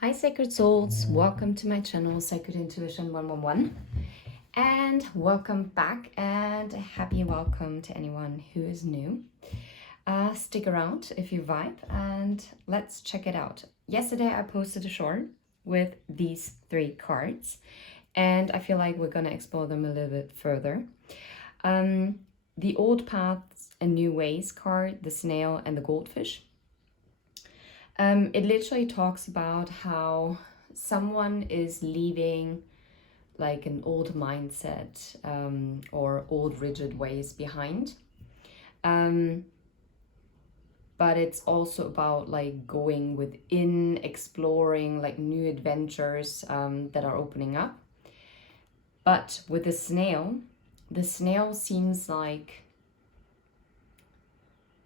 Hi Sacred Souls, welcome to my channel Sacred Intuition 111 and welcome back and a happy welcome to anyone who is new. Stick around if you vibe and let's check it out. Yesterday I posted a short with these 3 cards and I feel like we're gonna explore them a little bit further. The Old Paths and New Ways card, the Snail and the Goldfish. It literally talks about how someone is leaving like an old mindset or old rigid ways behind. But it's also about like going within, exploring like new adventures that are opening up. But with the snail seems like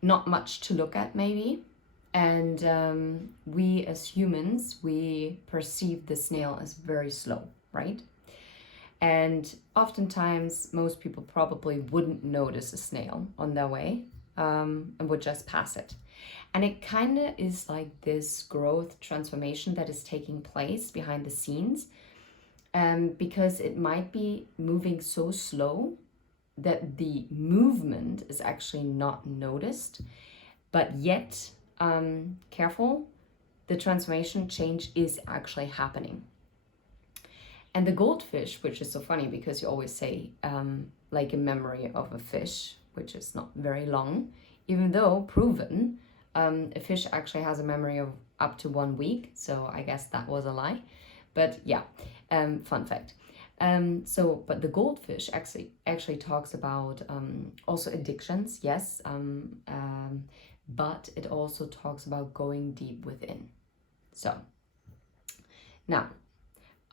not much to look at maybe. And we as humans, we perceive the snail as very slow, right? And oftentimes, most people probably wouldn't notice a snail on their way and would just pass it. And it kind of is like this growth transformation that is taking place behind the scenes because it might be moving so slow that the movement is actually not noticed, but yet careful, the transformation change is actually happening. And the goldfish, which is so funny because you always say like a memory of a fish, which is not very long, even though proven, a fish actually has a memory of up to 1 week. So I guess that was a lie. But yeah, fun fact. But the goldfish actually talks about also addictions, yes, but it also talks about going deep within. So now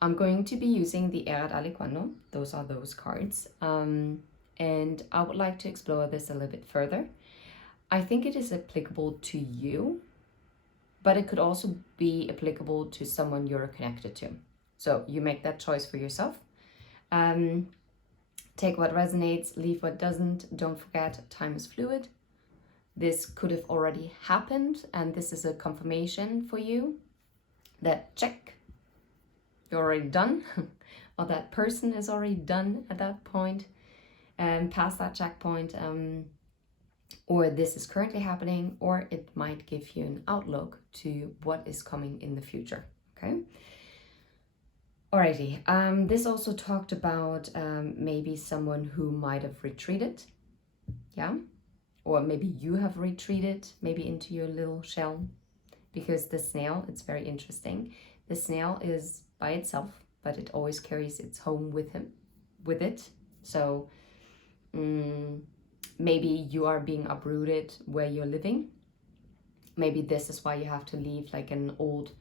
I'm going to be using the Era d'Aliquando. Those are those cards. And I would like to explore this a little bit further. I think it is applicable to you, but it could also be applicable to someone you're connected to. So you make that choice for yourself. Take what resonates, leave what doesn't. Don't forget, time is fluid. This could have already happened, and this is a confirmation for you that check, you're already done, or that person is already done at that point, and past that checkpoint, or this is currently happening, or it might give you an outlook to what is coming in the future. Okay. Alrighty. This also talked about maybe someone who might have retreated. Yeah. Or maybe you have retreated maybe into your little shell, because the snail, it's very interesting. The snail is by itself, but it always carries its home with it. So maybe you are being uprooted where you're living. Maybe this is why you have to leave like an old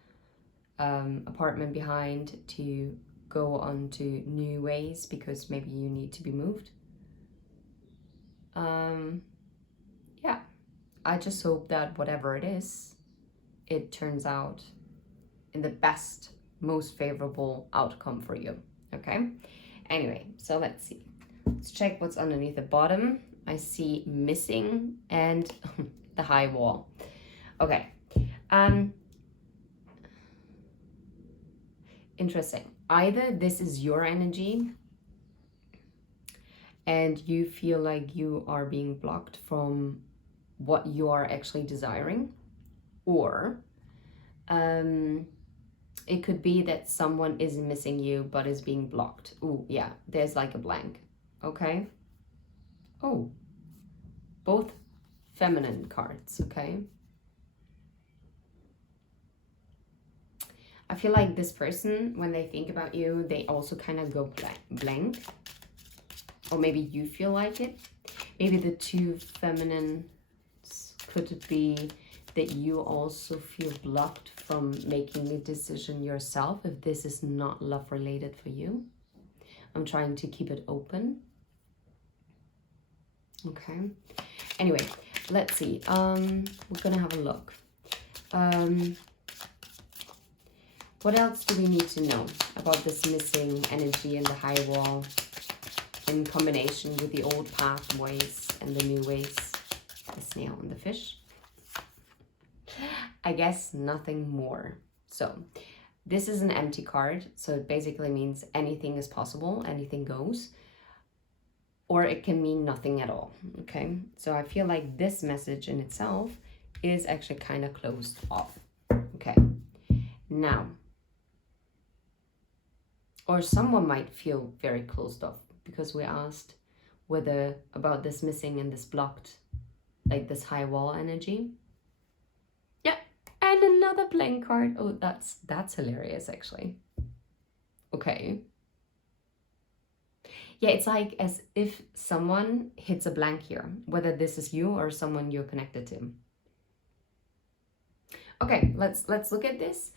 apartment behind to go on to new ways, because maybe you need to be moved. Yeah, I just hope that whatever it is, it turns out in the best, most favorable outcome for you. Okay. Anyway, so let's see. Let's check what's underneath the bottom. I see missing and the high wall. Okay. Interesting. Either this is your energy and you feel like you are being blocked from what you are actually desiring, or it could be that someone is missing you but is being blocked. Oh, yeah, there's like a blank. Okay. Oh, both feminine cards. Okay. I feel like this person, when they think about you, they also kind of go blank. Or maybe you feel like it. Maybe the 2 feminines could be that you also feel blocked from making a decision yourself if this is not love related for you. I'm trying to keep it open. Okay. Anyway, let's see. We're gonna have a look. What else do we need to know about this missing energy in the high wall in combination with the old pathways and the new ways, the snail and the fish? I guess nothing more. So This is an empty card, so it basically means anything is possible, anything goes, or it can mean nothing at all, okay? So I feel like this message in itself is actually kind of closed off, okay? Now, or someone might feel very closed off because we asked whether about this missing and this blocked, like this high wall energy. Yeah, and another blank card. Oh, that's hilarious, actually. Okay. Yeah, it's like as if someone hits a blank here, whether this is you or someone you're connected to. Okay, let's look at this.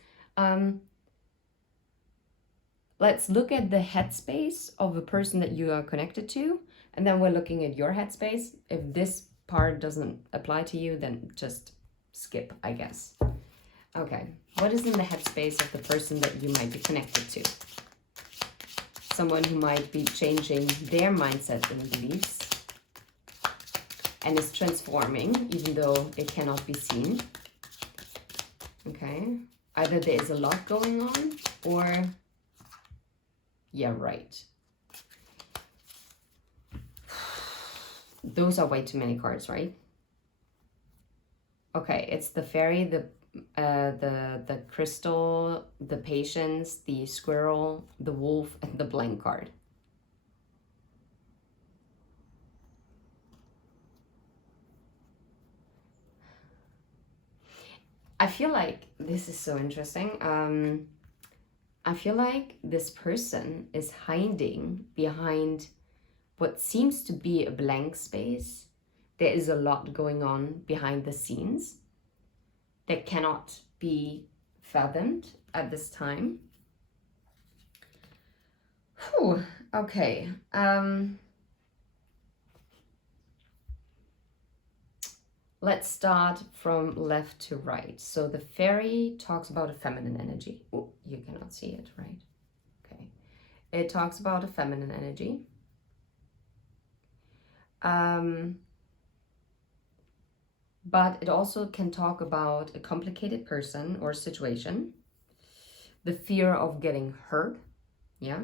Let's look at the headspace of a person that you are connected to, and then we're looking at your headspace. If this part doesn't apply to you, then just skip, I guess. Okay, what is in the headspace of the person that you might be connected to? Someone who might be changing their mindset and beliefs and is transforming, even though it cannot be seen. Okay, either there is a lot going on or, yeah, right. Those are way too many cards, right? Okay, it's the fairy, the crystal, the patience, the squirrel, the wolf, and the blank card. I feel like this is so interesting. I feel like this person is hiding behind what seems to be a blank space. There is a lot going on behind the scenes that cannot be fathomed at this time. Whew, okay. Let's start from left to right. So the fairy talks about a feminine energy. Oh, you cannot see it, right? Okay. It talks about a feminine energy. But it also can talk about a complicated person or situation, the fear of getting hurt. Yeah.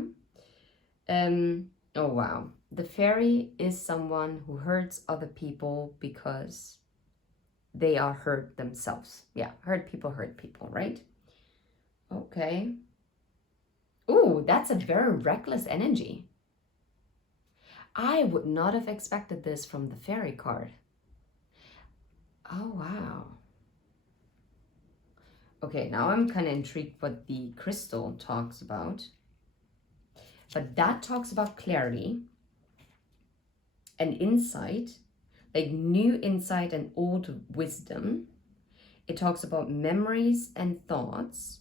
Oh wow. The fairy is someone who hurts other people because they are hurt themselves. Yeah, hurt people, right? Okay. Ooh, that's a very reckless energy. I would not have expected this from the fairy card. Oh, wow. Okay, now I'm kind of intrigued what the crystal talks about. But that talks about clarity and insight, like new insight and old wisdom. It talks about memories and thoughts.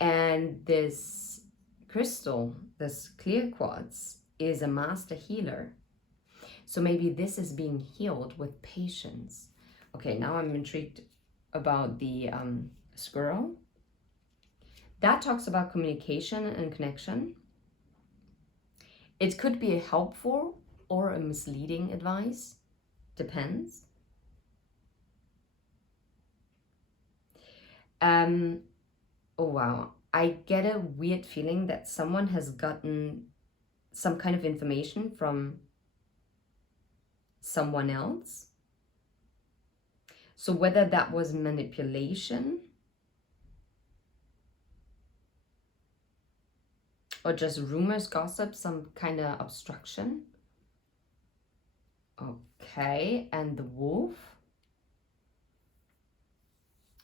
And this crystal, this clear quartz, is a master healer. So maybe this is being healed with patience. Okay, now I'm intrigued about the squirrel. That talks about communication and connection. It could be a helpful or a misleading advice. Depends. Oh wow. I get a weird feeling that someone has gotten some kind of information from someone else. So whether that was manipulation or just rumors, gossip, some kind of obstruction. Okay, and the wolf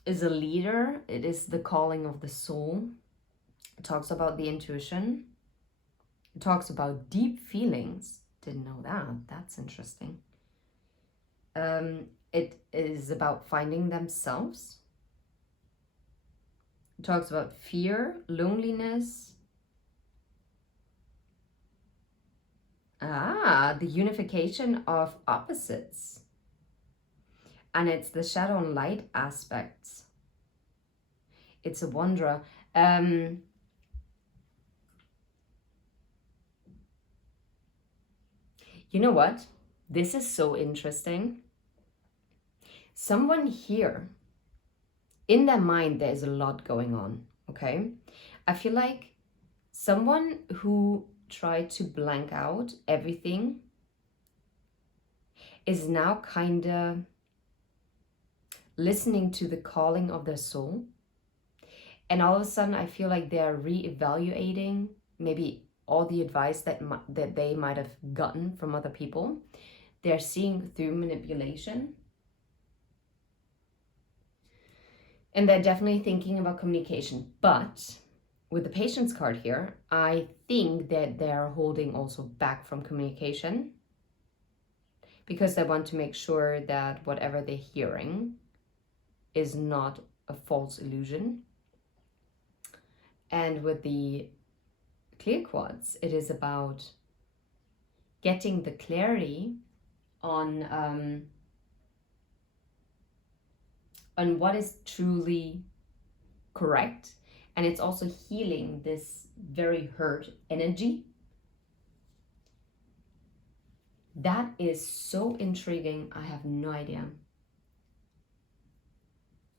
is a leader. It is the calling of the soul. It talks about the intuition. It talks about deep feelings. Didn't know that. That's interesting. It is about finding themselves. It talks about fear, loneliness. The unification of opposites. And it's the shadow and light aspects. It's a wanderer. You know what? This is so interesting. Someone here in their mind, there's a lot going on, okay? I feel like someone who tried to blank out everything is now kind of listening to the calling of their soul. And all of a sudden, I feel like they're re-evaluating maybe all the advice that they might have gotten from other people. They're seeing through manipulation. And they're definitely thinking about communication. But with the patience card here, I think that they're holding also back from communication because they want to make sure that whatever they're hearing is not a false illusion. And with the clear quartz, it is about getting the clarity on what is truly correct, and it's also healing this very hurt energy. That is so intriguing. I have no idea.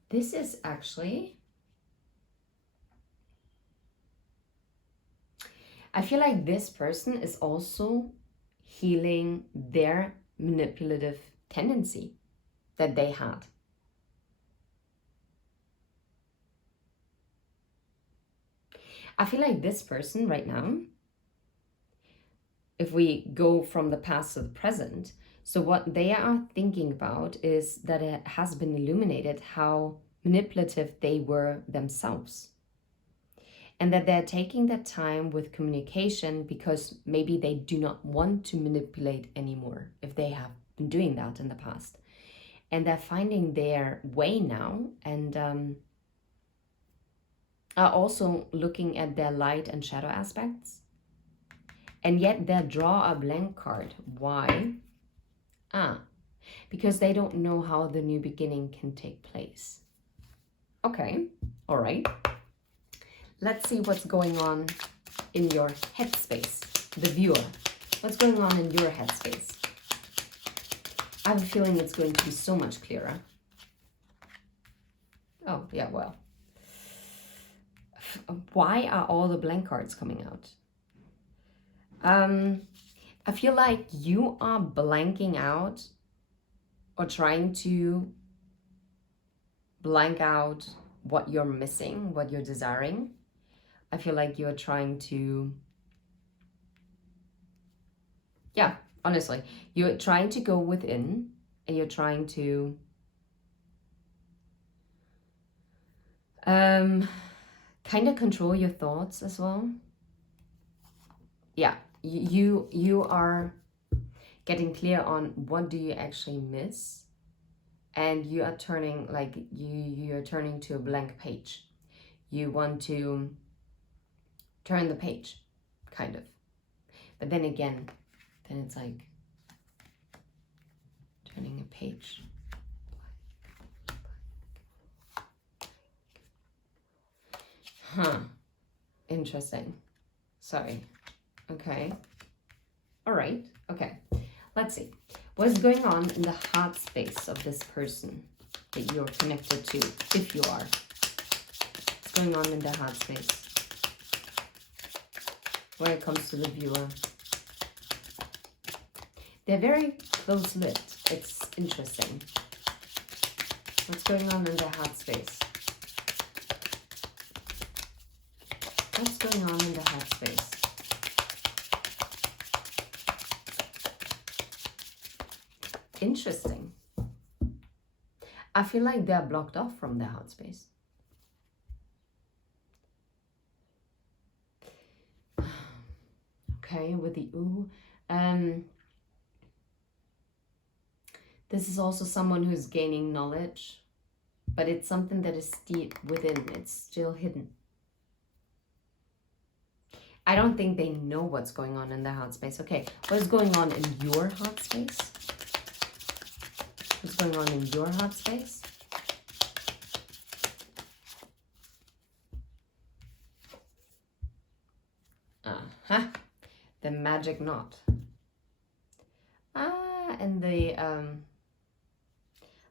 This is actually, I feel like this person is also healing their manipulative tendency that they had. I feel like this person right now, if we go from the past to the present, so what they are thinking about is that it has been illuminated how manipulative they were themselves. And that they're taking that time with communication because maybe they do not want to manipulate anymore if they have been doing that in the past. And they're finding their way now and are also looking at their light and shadow aspects. And yet they draw a blank card. Why? Because they don't know how the new beginning can take place. Okay, all right. Let's see what's going on in your headspace, the viewer. What's going on in your headspace? I have a feeling it's going to be so much clearer. Oh, yeah, well. Why are all the blank cards coming out? I feel like you are blanking out or trying to blank out what you're missing, what you're desiring. I feel like you're trying to, yeah, honestly, you're trying to go within and you're trying to kind of control your thoughts as well. Yeah, you are getting clear on what do you actually miss, and you are turning like you're turning to a blank page. You want to turn the page, kind of. But then again, then it's like turning a page. Huh. Interesting. Sorry. Okay. All right. Okay. Let's see. What's going on in the heart space of this person that you're connected to, if you are? What's going on in the heart space when it comes to the viewer? They're very close-lit. It's interesting. What's going on in their heart space? What's going on in the heart space? Interesting. I feel like they're blocked off from their heart space. Okay, with the ooh. This is also someone who's gaining knowledge, but it's something that is deep within. It's still hidden. I don't think they know what's going on in their heart space. Okay, what is going on in your heart space? What's going on in your heart space? The magic knot. And the, I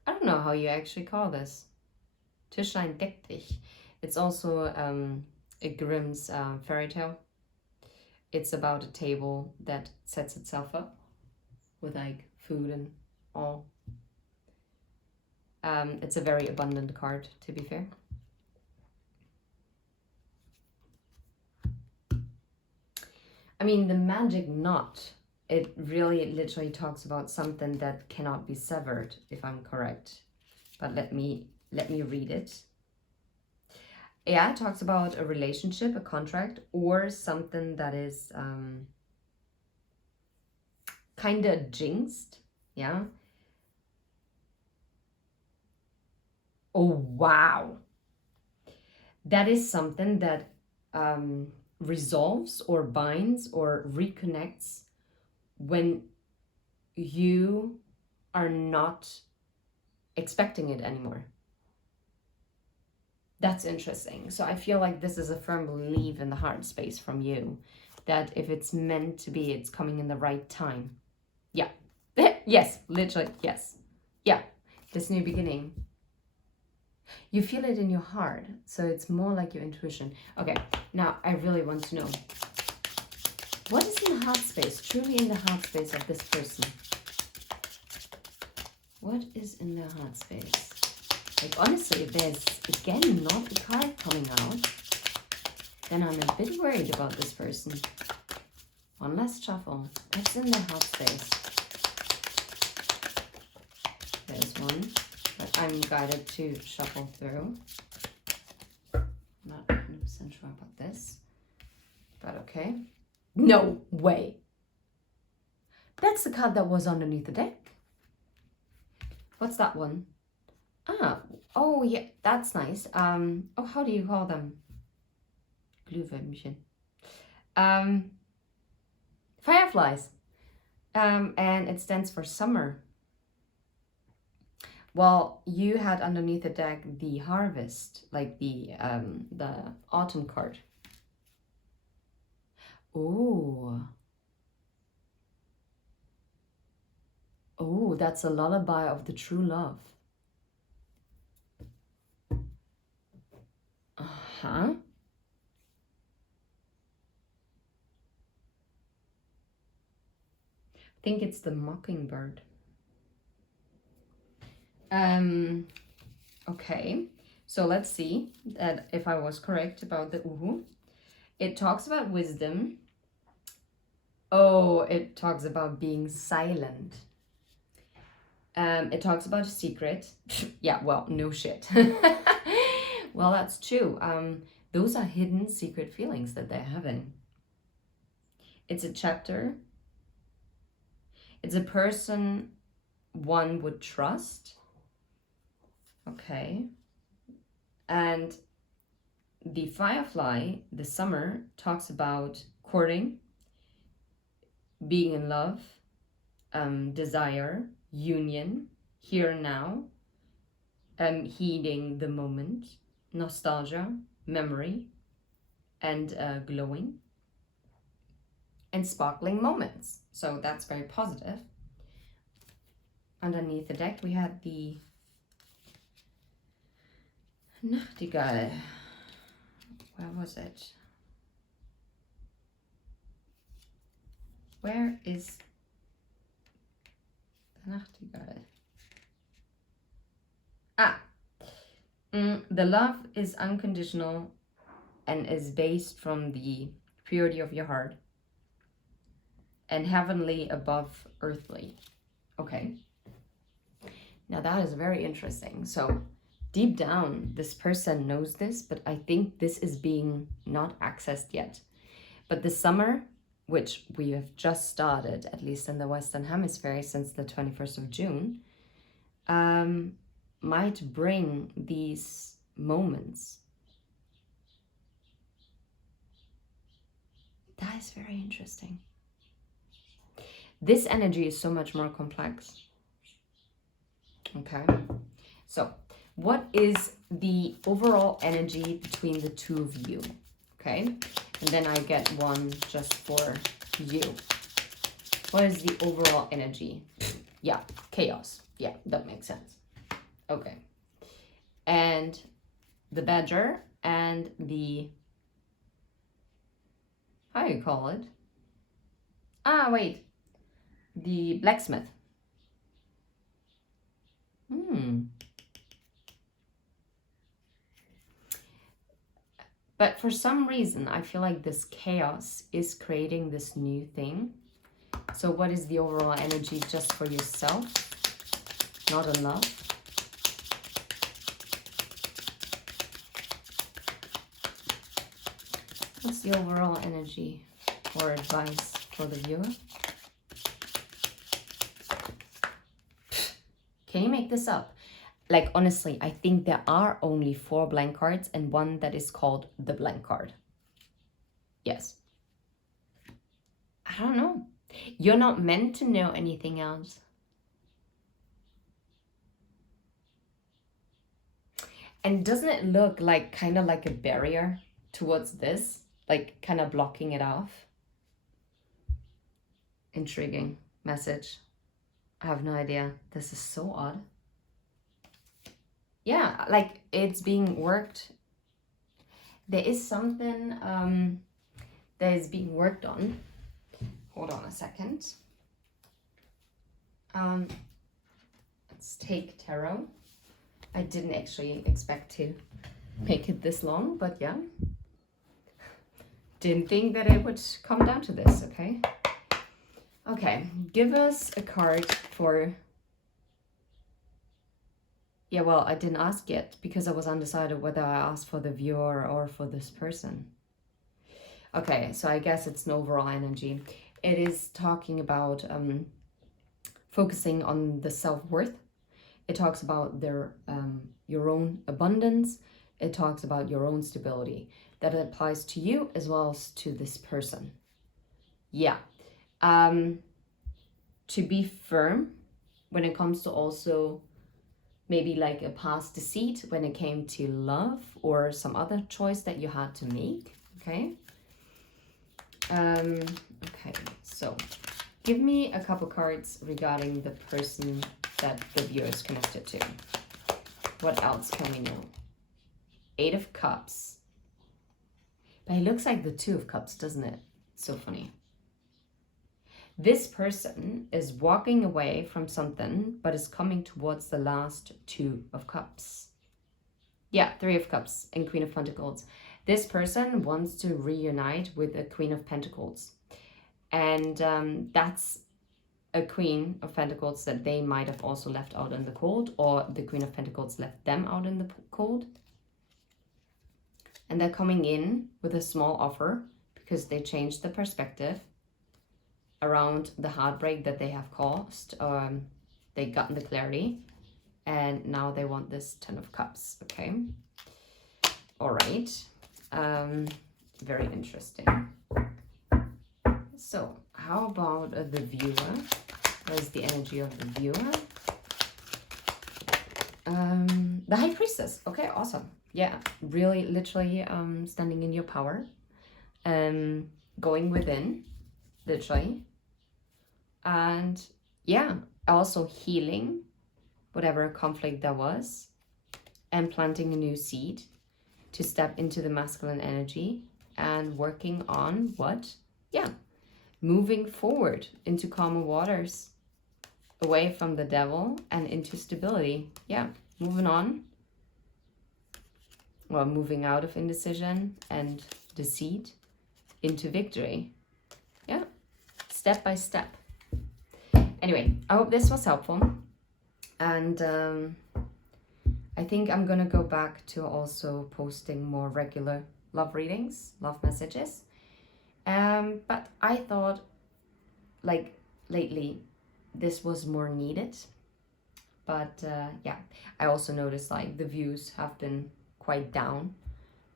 don't know how you actually call this. Tischlein deck dich. It's also a Grimm's fairy tale. It's about a table that sets itself up with like food and all. It's a very abundant card, to be fair. I mean, the magic knot, it really literally talks about something that cannot be severed, if I'm correct. But let me read it. Yeah, it talks about a relationship, a contract, or something that is kind of jinxed. Yeah. Oh, wow. That is something that resolves or binds or reconnects when you are not expecting it anymore. That's interesting. So I feel like this is a firm belief in the heart space from you, that if it's meant to be, it's coming in the right time. Yeah. Yes, literally, yes. Yeah, this new beginning. You feel it in your heart, so it's more like your intuition. Okay, now I really want to know, what is in the heart space, truly in the heart space of this person? What is in their heart space? Like, honestly, if there's, again, not a card coming out, then I'm a bit worried about this person. One last shuffle. What's in their heart space? There's one, but I'm guided to shuffle through. I'm not 100% sure about this, but okay. No way. That's the card that was underneath the deck. What's that one? Ah, oh yeah, that's nice. Oh, how do you call them? Glühwürmchen. Fireflies. And it stands for summer. Well, you had underneath the deck the harvest, like the autumn card. Oh. Oh, that's a lullaby of the true love. Uh-huh. I think it's the mockingbird. Okay, so let's see that if I was correct about the uhu. It talks about wisdom. Oh, it talks about being silent. It talks about a secret. Yeah, well, no shit. Well, that's true. Those are hidden secret feelings that they're having. It's a chapter. It's a person one would trust. Okay. And the firefly, the summer, talks about courting, being in love, desire, union, here and now, heeding the moment, nostalgia, memory, and glowing, and sparkling moments. So that's very positive. Underneath the deck, we had the Nachtigall. Where was it? Where is the Nachtigall? Ah, the love is unconditional and is based from the purity of your heart and heavenly above earthly. Okay. Now that is very interesting. So deep down, this person knows this, but I think this is being not accessed yet. But the summer, which we have just started, at least in the Western Hemisphere, since the 21st of June, might bring these moments. That is very interesting. This energy is so much more complex. Okay, so what is the overall energy between the two of you? Okay, and then I get one just for you. What is the overall energy? Yeah, chaos. Yeah, that makes sense. Okay, and the badger and the, how do you call it? Ah, wait, the blacksmith. But for some reason, I feel like this chaos is creating this new thing. So what is the overall energy just for yourself? Not in love. What's the overall energy or advice for the viewer? Can you make this up? Like, honestly, I think there are only 4 blank cards and one that is called the blank card. Yes. I don't know. You're not meant to know anything else. And doesn't it look like kind of like a barrier towards this? Like kind of blocking it off? Intriguing message. I have no idea. This is so odd. Yeah, like it's being worked. There is something that is being worked on. Hold on a second. Let's take tarot. I didn't actually expect to make it this long, but yeah. Didn't think that it would come down to this, okay? Okay, give us a card for... Yeah, well, I didn't ask yet because I was undecided whether I asked for the viewer or for this person. Okay, so I guess it's an overall energy. It is talking about focusing on the self-worth. It talks about your own abundance. It talks about your own stability. That applies to you as well as to this person. Yeah. To be firm when it comes to also maybe like a past deceit when it came to love or some other choice that you had to make. Okay. Okay, so give me a couple cards regarding the person that the viewer is connected to. What else can we know? 8 of Cups. But it looks like the 2 of Cups, doesn't it? So funny. This person is walking away from something, but is coming towards the last 2 of Cups. Yeah, 3 of Cups and Queen of Pentacles. This person wants to reunite with a Queen of Pentacles. And that's a Queen of Pentacles that they might have also left out in the cold, or the Queen of Pentacles left them out in the cold. And they're coming in with a small offer because they changed the perspective around the heartbreak that they have caused. They got the clarity and now they want this 10 of Cups. Okay. All right. Very interesting. So how about the viewer? What is the energy of the viewer? The High Priestess. Okay, awesome. Yeah, really literally standing in your power. Going within, literally. And yeah, also healing whatever conflict there was and planting a new seed to step into the masculine energy and working on what? Yeah, moving forward into calmer waters, away from the devil and into stability. Yeah, moving on. Well, moving out of indecision and deceit into victory. Yeah, step by step. Anyway, I hope this was helpful. And I think I'm gonna go back to also posting more regular love readings, love messages. But I thought, like, lately, this was more needed. But yeah, I also noticed like the views have been quite down.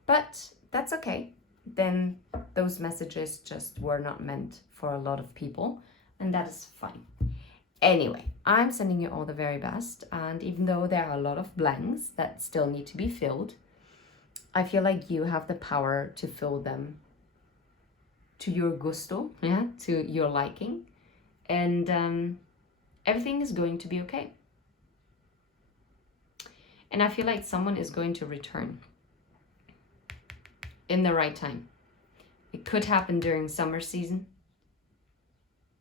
But that's okay. Then those messages just were not meant for a lot of people. And that is fine. Anyway, I'm sending you all the very best. And even though there are a lot of blanks that still need to be filled, I feel like you have the power to fill them to your gusto, yeah, to your liking. And everything is going to be okay. And I feel like someone is going to return. in the right time. It could happen during summer season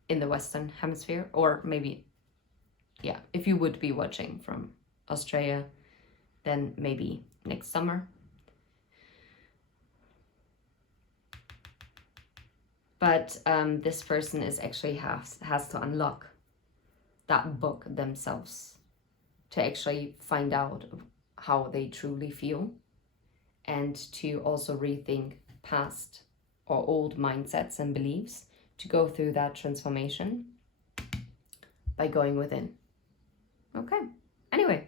in the Western Hemisphere, or maybe, yeah, if you would be watching from Australia, then maybe next summer. But this person is actually has to unlock that book themselves to actually find out how they truly feel, and to also rethink past or old mindsets and beliefs, to go through that transformation by going within. Okay. Anyway,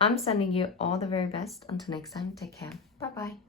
I'm sending you all the very best. Until next time, take care. Bye-bye.